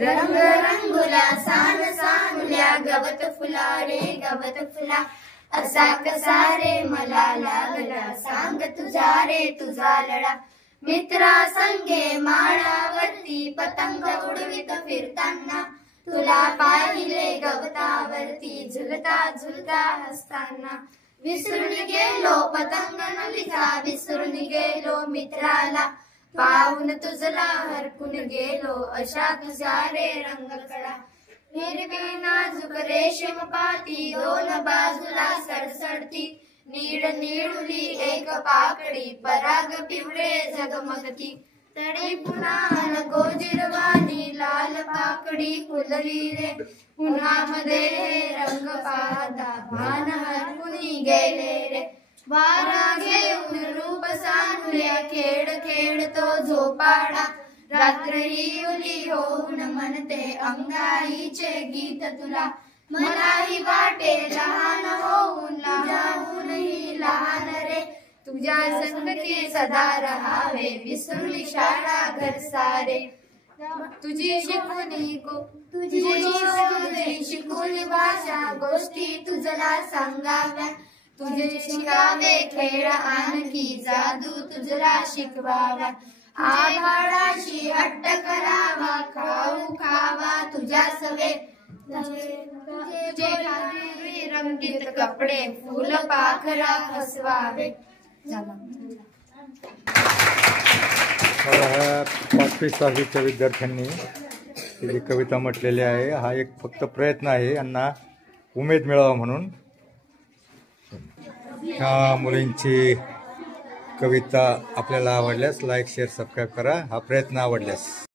रंग रंगुला सान सानुल्या गवत फुला रे गवत फुला असा कसा रे मला लागला सांग तुझा रे तुझा लढा मित्रा संगे माळावरती पतंग उडवीत फिरताना तुला पाहिले गवतावरती झुलता झुलता हसताना विसरून गेलो पतंग नलीचा विसरून गेलो मित्राला पाहून तुझला हरकून गेलो अशा तुझा रे रंगकडा हिरवी नाजूक रेशीम पाती दोन बाजूला सडसडती नीड नीडुली एक पाकडी पराग पिवळे झगमगती तरी पुन्हा नको जिरवानी लाल पाकडी फुलली रे उन्हामध्ये रंग पाहता भान हरकुनी गेले रे वारा घेऊन रूप सानुल्या खेळ खेळतो झोपाडा रात्र ही उली होऊन म्हणते अंगाईचे गीत तुला मलाही वाटे लहान होऊन लहानहूनही लहान रे तुझ्या संगती सदा रहावे विसरली शाळा घर सारे तुझी शिकवणी भाषा गोष्टी तुझला सांगाव्या तुझे शिकावे खेळ आणखी जादू तुझला शिकवाव्या आभाळाशी हट्ट करावा खाऊ खावा तुझ्या सवे रंगीत कपडे फुल पाखरा हसवावे. 5वी-6वीच्या विद्यार्थ्यांनी ही जी कविता म्हटलेली आहे हा एक फक्त प्रयत्न आहे यांना उमेद मिळावा म्हणून. ह्या मुलींची कविता आपल्याला आवडल्यास लाईक शेअर सबस्क्राईब करा. हा प्रयत्न आवडल्यास